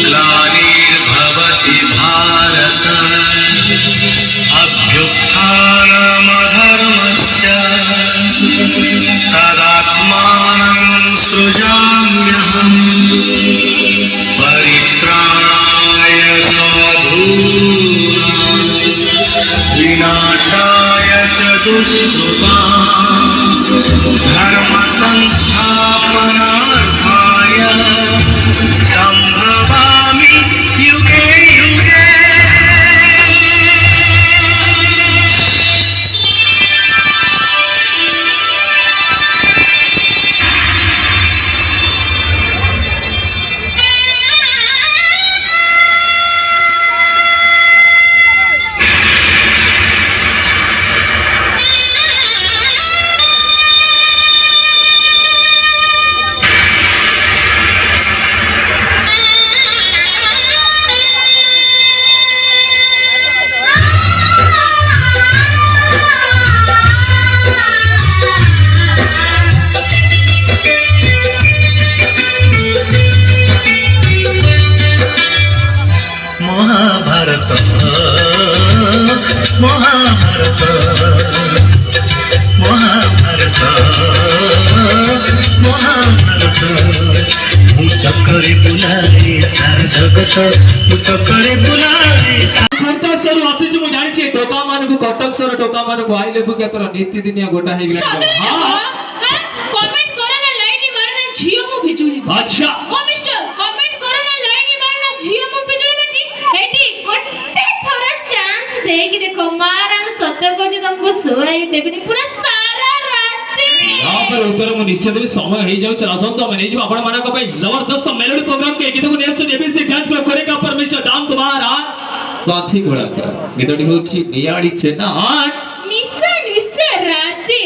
ग्लानिर्भवति भारत अभ्युत्थानमधर्मस्य तदात्मानं सृजाम्यहम् परित्राणाय साधूनां विनाशाय च दुष्कृतां धर्म संस्थापनार्थाय संभवामि युगे युगे। महाभारत महाभारत महाभारत महाभारत ମୁଁ ଚକ୍ରରେ ବୁଲାଏ ସାରା ଜଗତ ମୁଁ ଚକ୍ରରେ ବୁଲାଏ। କଟକରୁ ଆସିଛୁ ମୁଁ ଜାଣିଛି ଟୋକା ମାନଙ୍କୁ କଟକ ସର ଟୋକା ମାନଙ୍କୁ ଆଇଲେ କୁ କେତର ନୀତି ଦିନିଆ ଗୋଟା ହେଇଗଲା। ହଁ କମେଣ୍ଟ କରନା ଲାଇକ ମାରନା ଝିଅ ମୁଁ ବିଜୁଳି। ଆଚ୍ଛା ଓ ମିଷ୍ଟର କମେଣ୍ଟ କରନା ଲାଇକ ମାରନା ଝିଅ ମୁଁ ବିଜୁଳି ବେଟି ଏଠି ଗୋଟେ ଥର ଚାନ୍ସ ଦେଇକି ଦେଖ ମାରାନ ସତର୍କ କରୁଛି ତମକୁ ଶୋଇ ଦେବିନି ପୁରା ସାରା ରାତି। ତାପରେ ଉତ୍ତର ମୁଁ ନିଶ୍ଚୟ ଦେବି ସମୟ ହେଇଯାଉଛି ଆସନ୍ତୁ ଆମେ ନେଇଯିବୁ ଆପଣ ମାନଙ୍କ ପାଇଁ ଜବରଦସ୍ତ ମେଲୋଡି ପ୍ରୋଗ୍ରାମ के गीत को नेक्स्ट एबीसी डांस को करेगा पर मिस्टर दाम तुम्हारा साथी घोड़ा का गीतटी होची नियाड़ी चेना निशा निशा राते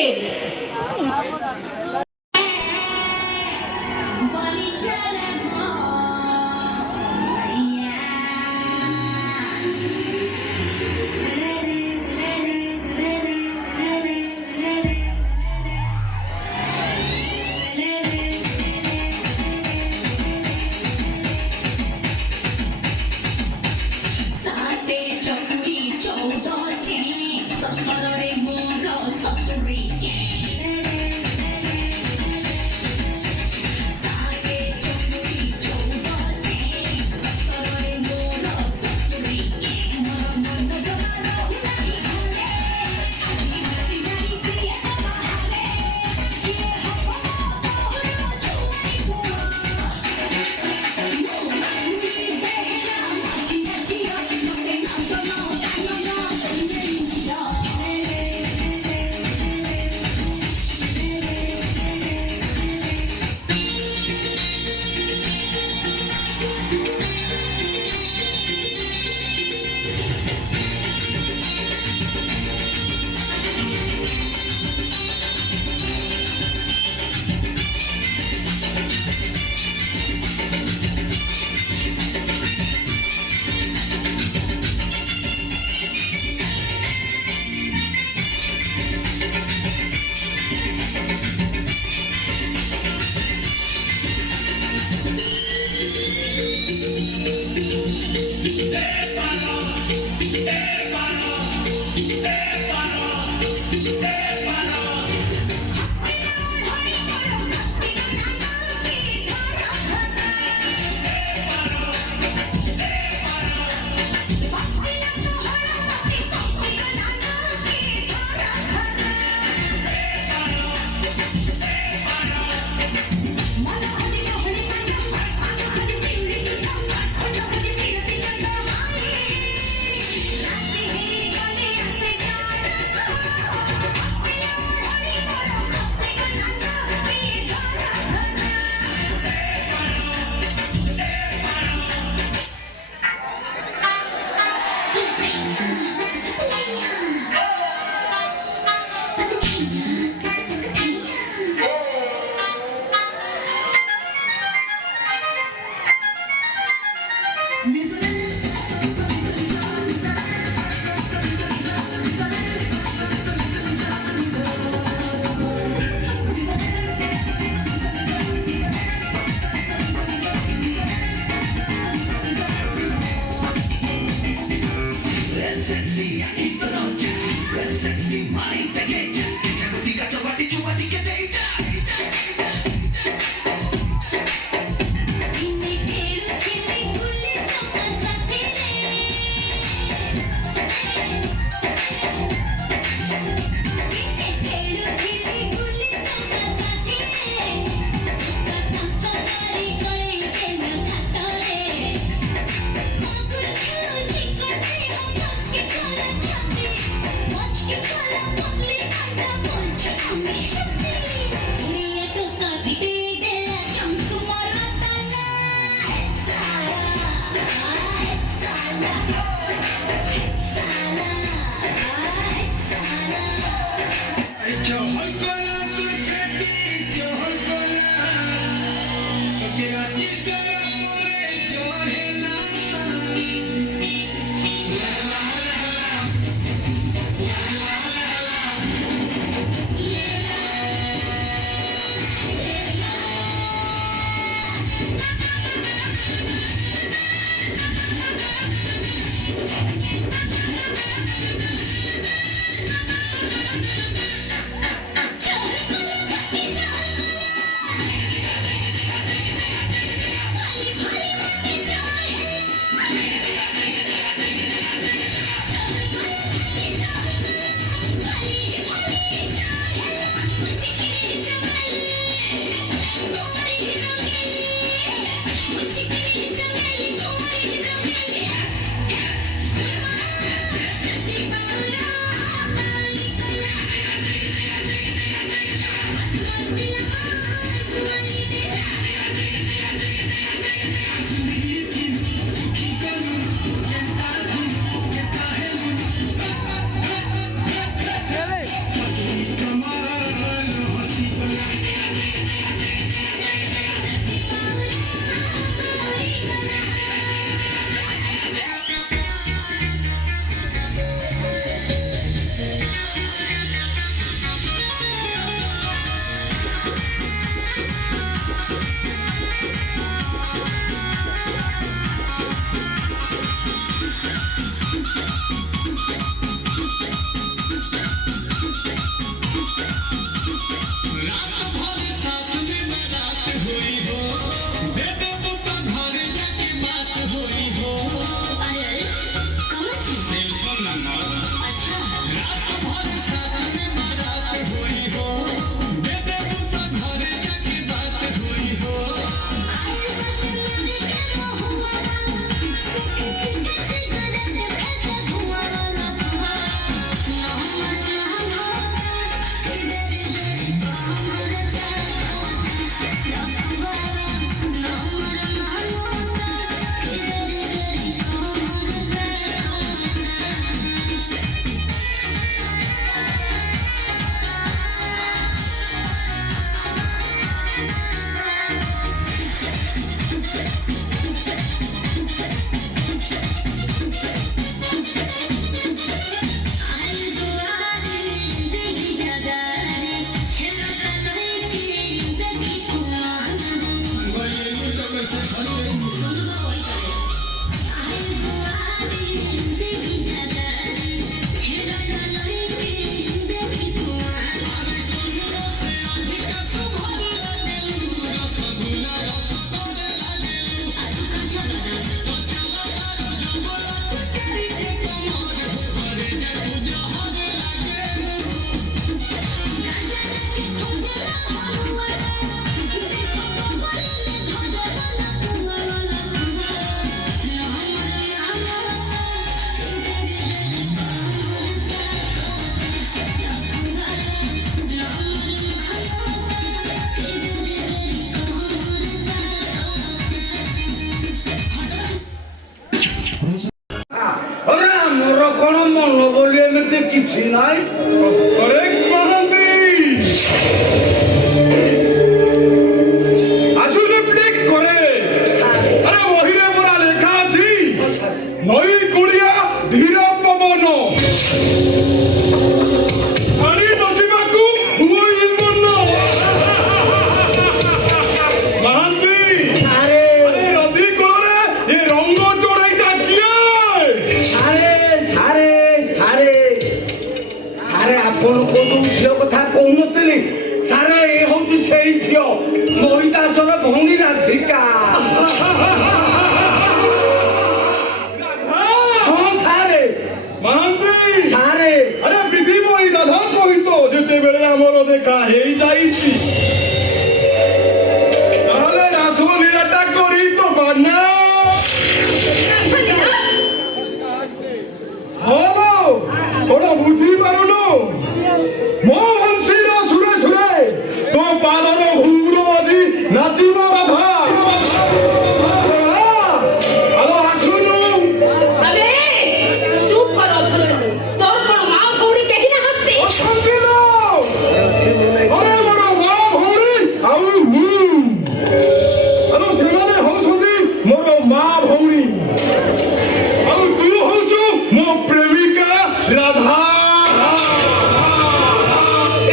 କିଛି ନାହିଁ আসলে প্লেক করে আরে বহিরে মোরা লেখা আছে নই কুড়িয়া ধীর পবন পানি নজিବାକୁ ହୁଏ ମନ ମହାନ୍ତି ସାରେ ଆରେ ନଦୀ କୂଳରେ ଏ ରଙ୍ଗ ଚଢ଼େଇଟା କିଏ ସାରେ ସାରେ ସାରେ ସାରେ ଆପଣ କୋଉ ଝିଅ କଥା କହୁନଥିଲେ ସାରେ ଏ ହଉଛି ସେଇ ଝିଅ ମହିଦାସର ଭଉଣୀ ରାଧିକା ହଁ ସାରେ ମହାନ୍ତି ସାରେ আরে বিধিময়ী রাধা সহিত যেতেবেলে আমার দেখা হয়ে যাইছি তাহলে রাসলীলাটা করি তো বানা হলো তোরা বুঝি পারুনো মো বংশীর সুরে সুরে তো পাদর ঘুঙ্গুর আজি নাচিব রাধা আলো আসুনু আরে চুপ করো তোর কোন মা ভৌড়ি কেহি না হচ্ছে অশান্তিল আরে বড় মা ভৌড়ি আউ মু আলো সেমানে হউছন্তি মোর মা ভৌড়ি আউ তুই হউছু মো প্রেমিকা রাধা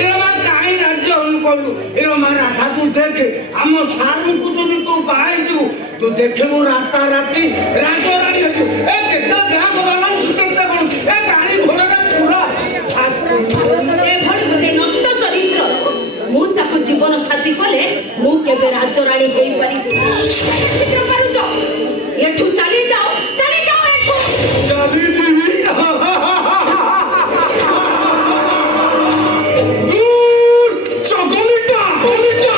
এবার কাହିଁ ରାଜ୍ୟ କଲୁ ଏ ମା ରାଧା ତୁ ଦେଖେ ଆମ ସାରୁଙ୍କୁ ଯଦି ତୁ ବାହାଇଯିବୁ ତୁ ଦେଖିବୁ ରାତା ରାତି ରାଜରାଣୀ ହେବୁ ଏ କେତେ ବ୍ୟାଙ୍କ ବାଲାନ୍ସ କେତେ କଣ ଏ ଗାଡ଼ି ଘୋଡ଼ାଟା ପୁରା ଏଭଳି ଗୋଟେ ନଷ୍ଟ ଚରିତ୍ର ମୁଁ ତାକୁ ଜୀବନ ସାଥୀ କଲେ ମୁଁ କେବେ ରାଜରାଣୀ ହେଇପାରିବି ଶୀଘ୍ର ପାରୁଛ ଏଠୁ ଚାଲି ଯାଅ ଏଠୁ ଚାଲି ଯିବି দূর চকলিটা কলিটা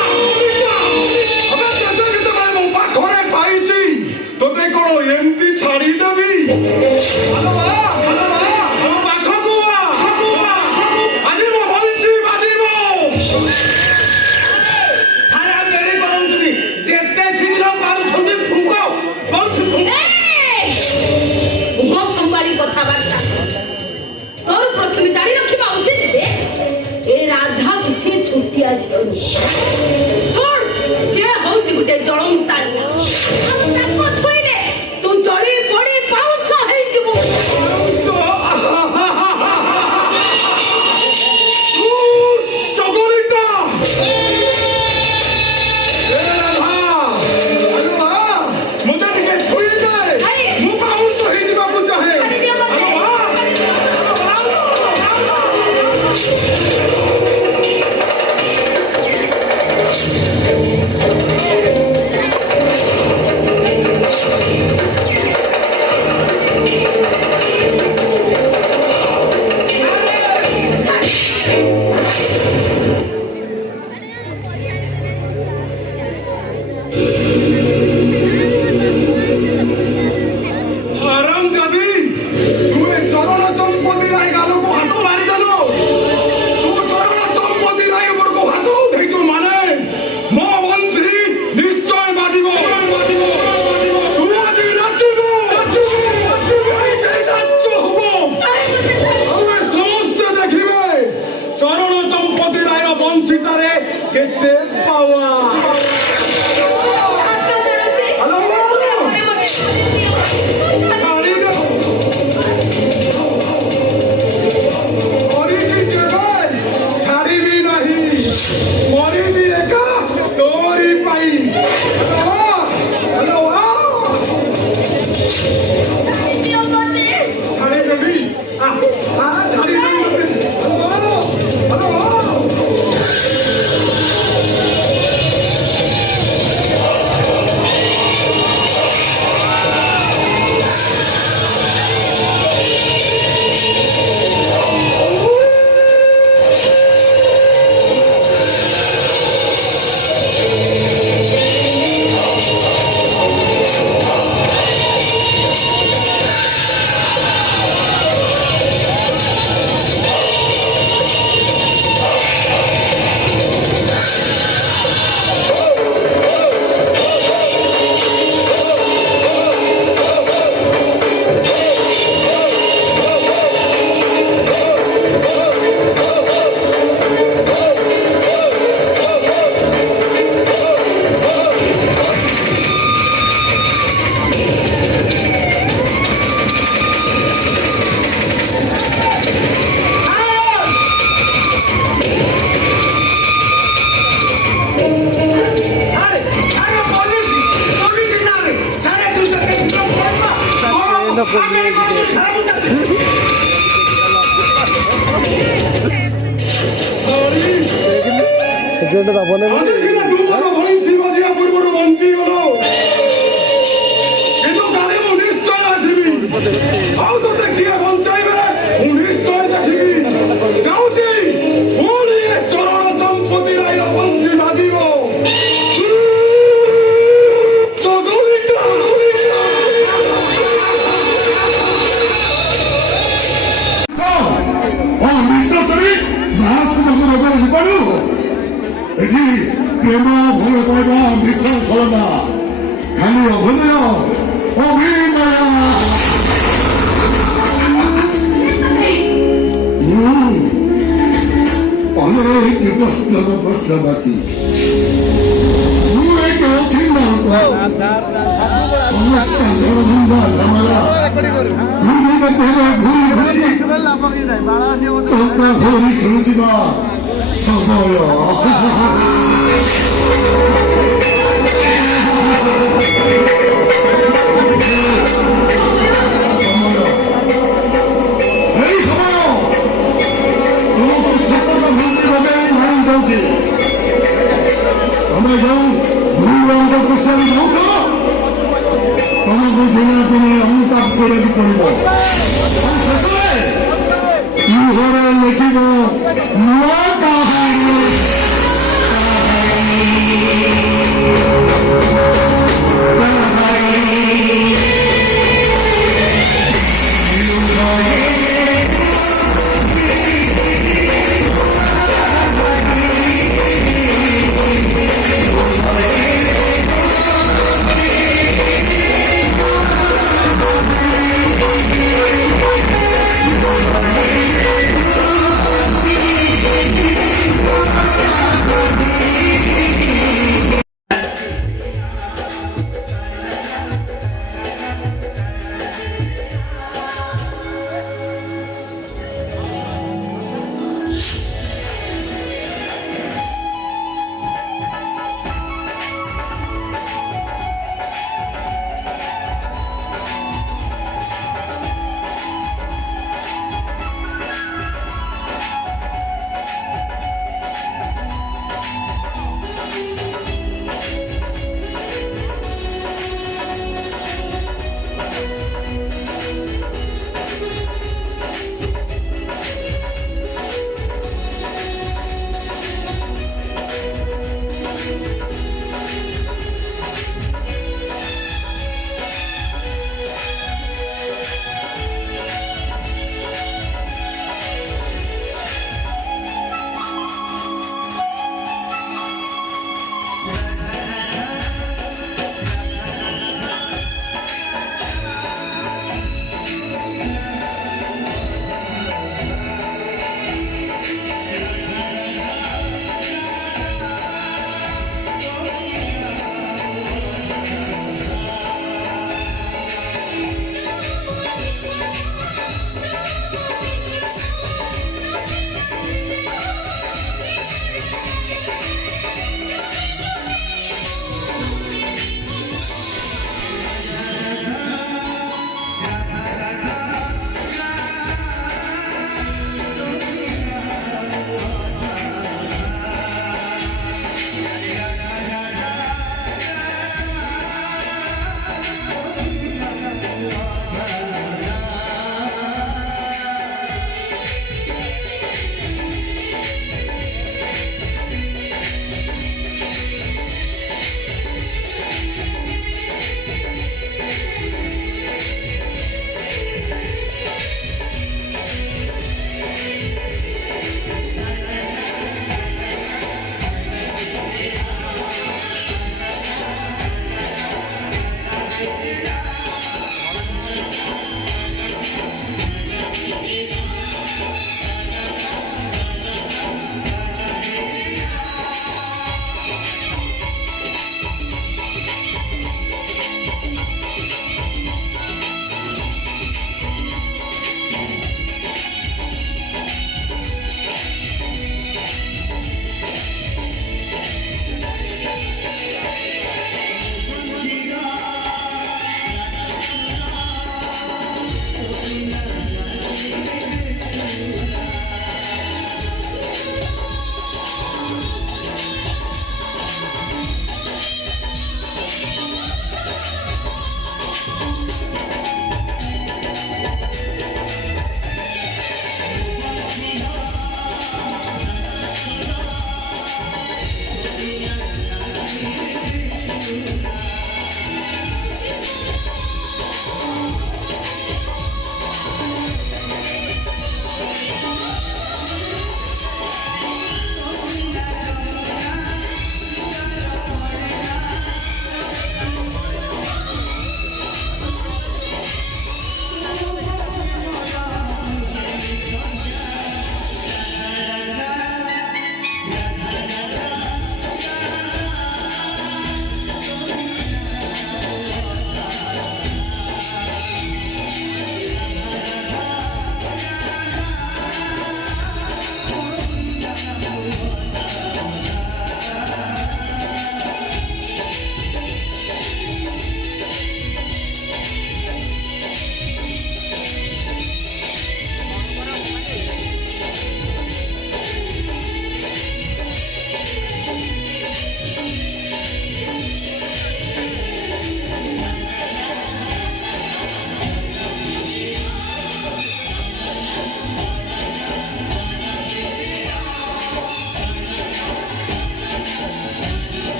আবে কেতে কেতে ভাই মো পাখরে পাইছি তোতে কোন এমতি ছাড়ি দেবি ভালো মা মো পাখকু আজি মো বংশী বাজিব ସାରା ଡେରି କରନ୍ତୁନି ଯେତେ ଶୀଘ୍ର ପାରୁଛନ୍ତି ଫୁଙ୍କ ବସ ଫୁଙ୍କ ମୁହଁ ସମ୍ଭାଳି କଥାବାର୍ତ୍ତା ତୋର ପ୍ରଥମେ ଜାଣି ରଖିବା ଉଚିତ ଯେ ଏ ରାଧା କିଛି ଛୋଟିଆ ଝିଅ ନୁହେଁ ଶୁଣ ସେ ହଉଛି ଗୋଟେ ଜଳନ୍ତାନୀ ଆଉ ତାକୁ ଛୁଇଁଲେ ତୁ ଜଳି ପୋଡ଼ି ପାଉଁଶ ହେଇଯିବୁ চকলিটা মতে ଟିକେ ଛୁଇ ଦେ ମୁଁ ପାଉଁଶ ହେଇଯିବାକୁ ଚାହେଁ ଆଜି ସିନା ତୁମର ଭଳି ଶିବାଜିଆ ପୂର୍ବରୁ ବଞ୍ଚିଗଲ, କିନ୍ତୁ କାଲି ମୁଁ ନିଶ୍ଚୟ ଆସିବି। ଆଉ ତୋତେ କିଏ ବଞ୍ଚାଇବେ ମୁଁ ନିଶ୍ଚୟ ଦେଖିବି। ଯାଉଛି ପୁଣି ଏ ଚରଣ ଚମ୍ପତି ରାଇର ବଂଶୀ ବାଜିବ। ଏଠି ପ୍ରେମ ଭଲ ପାଇବା ବିଶୃଙ୍ଖଳ ନା, ଖାଲି ଅଭିନୟ ଅଭିନୟ। ଅନେକ ପ୍ରଶ୍ନର ପ୍ରଶ୍ନବାଚୀ ମୁଁ ଏକ ଅଖିଳ ସମସ୍ୟା ଜଳଭଣ୍ଡା ଝାମେଲା ଘୋରି ଖେଳୁଥିବା ସମୟ। ତମେ ଯୋଉ ଭୂମିର ପ୍ରସାରୀ ରହୁଛ ତମକୁ ଦିନେ ଦିନେ ଅନୁତାପ କରିବାକୁ ପଡିବ। ଶେଷରେ ମୁହଁରେ ଲେଖିବ ନୂଆ କାହାଣୀ।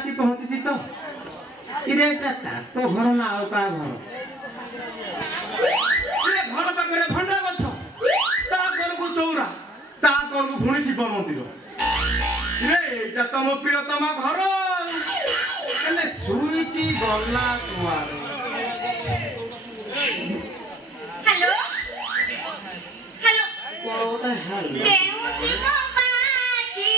ଆସି ପହଞ୍ଚିଛି ତ ଇରେ ଏଟା ତାଙ୍କ ଘର ନା ଆଉ କାହା ଘର ଇରେ ଘର ପାଖରେ ଭଣ୍ଡା ଗଛ ତା ଘରକୁ ଚଉରା ତା ଘରକୁ ପୁଣି ଶିବ ମନ୍ଦିର ଇରେ ଏଇଟା ତମ ପ୍ରିୟତମା ଘର ହେଲେ ସୁଇଟି ଗଲା କୁଆଡେ ହ୍ୟାଲୋ ହ୍ୟାଲୋ କୋଉଟା ହ୍ୟାଲୋ କେଉଁଠି ମୋ ବାକି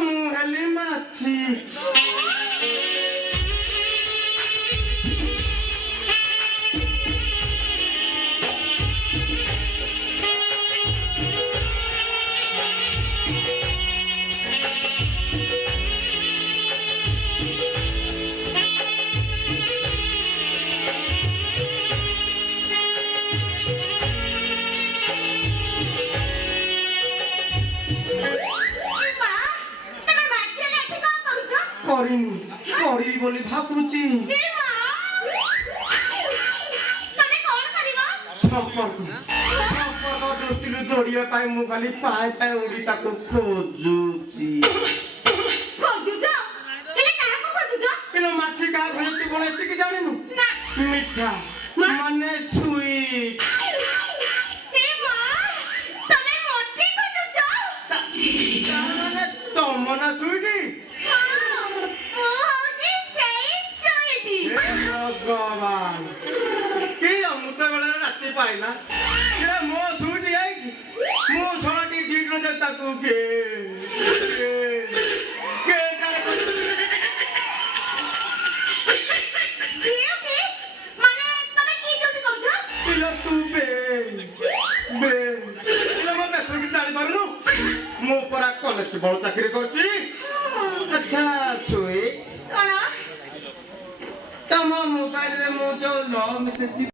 ମୁଁ ହେଲି ମାଛି କରିନି କରିବି ବୋଲି ଭାବୁଛି ସମ୍ପର୍କ ଦୃଷ୍ଟିରୁ ଯୋଡ଼ିବା ପାଇଁ ମୁଁ ଖାଲି ପାଏ ପାଏ ଉଡ଼ି ତାକୁ ଖୋଜୁଛି କିନ୍ତୁ ମାଛି କାହା ଭଳି କଣ ଏତିକି ଜାଣିନୁ ମିଠା ମାନେ ସୁଇଟ୍ ତମ ନା ସୁଇଟି ଭଗବାନ କି ଅମୃତ ବେଳରେ ରାତି ପାଇଲା ମୋ ସୁଇଟି ଯାଇଛି ମୁଁ ଶଳାଟି ଡିଗ୍ରୀ ତାକୁ ତୁ ବେ କନେଷ୍ଟବଳ ଚାକିରି କରୁଛି। ଆଚ୍ଛା ସୁଇ କଣ ତମ ମୋବାଇଲରେ ମୁଁ ଯୋଉ ଲଭ୍ ମେସେଜ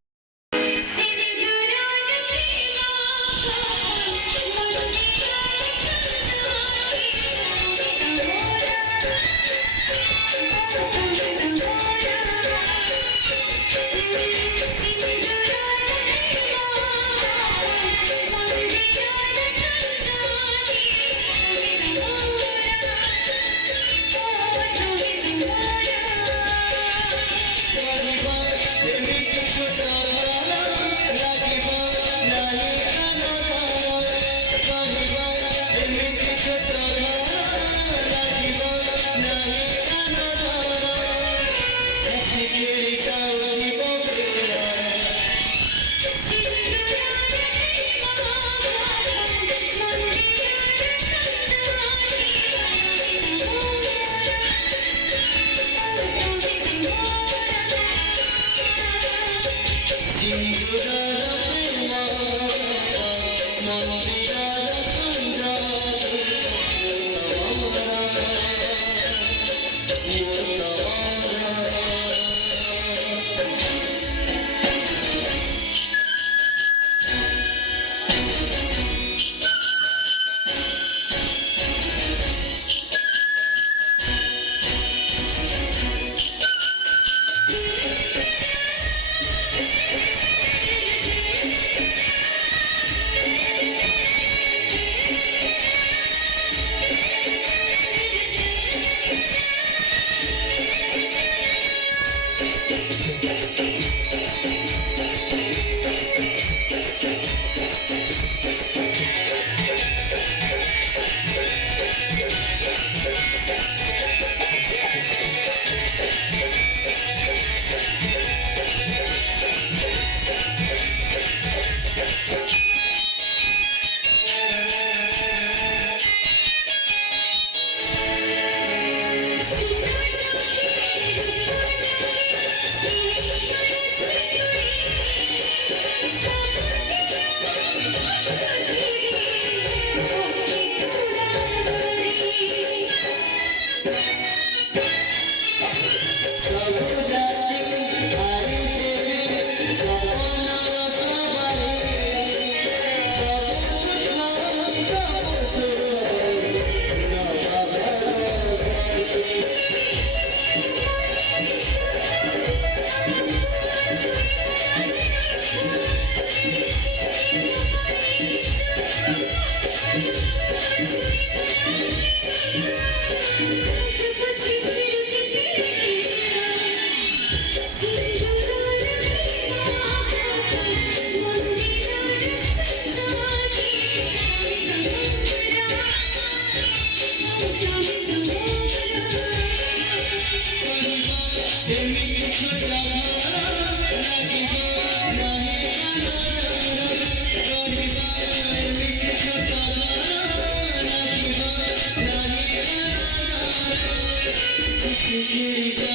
Security.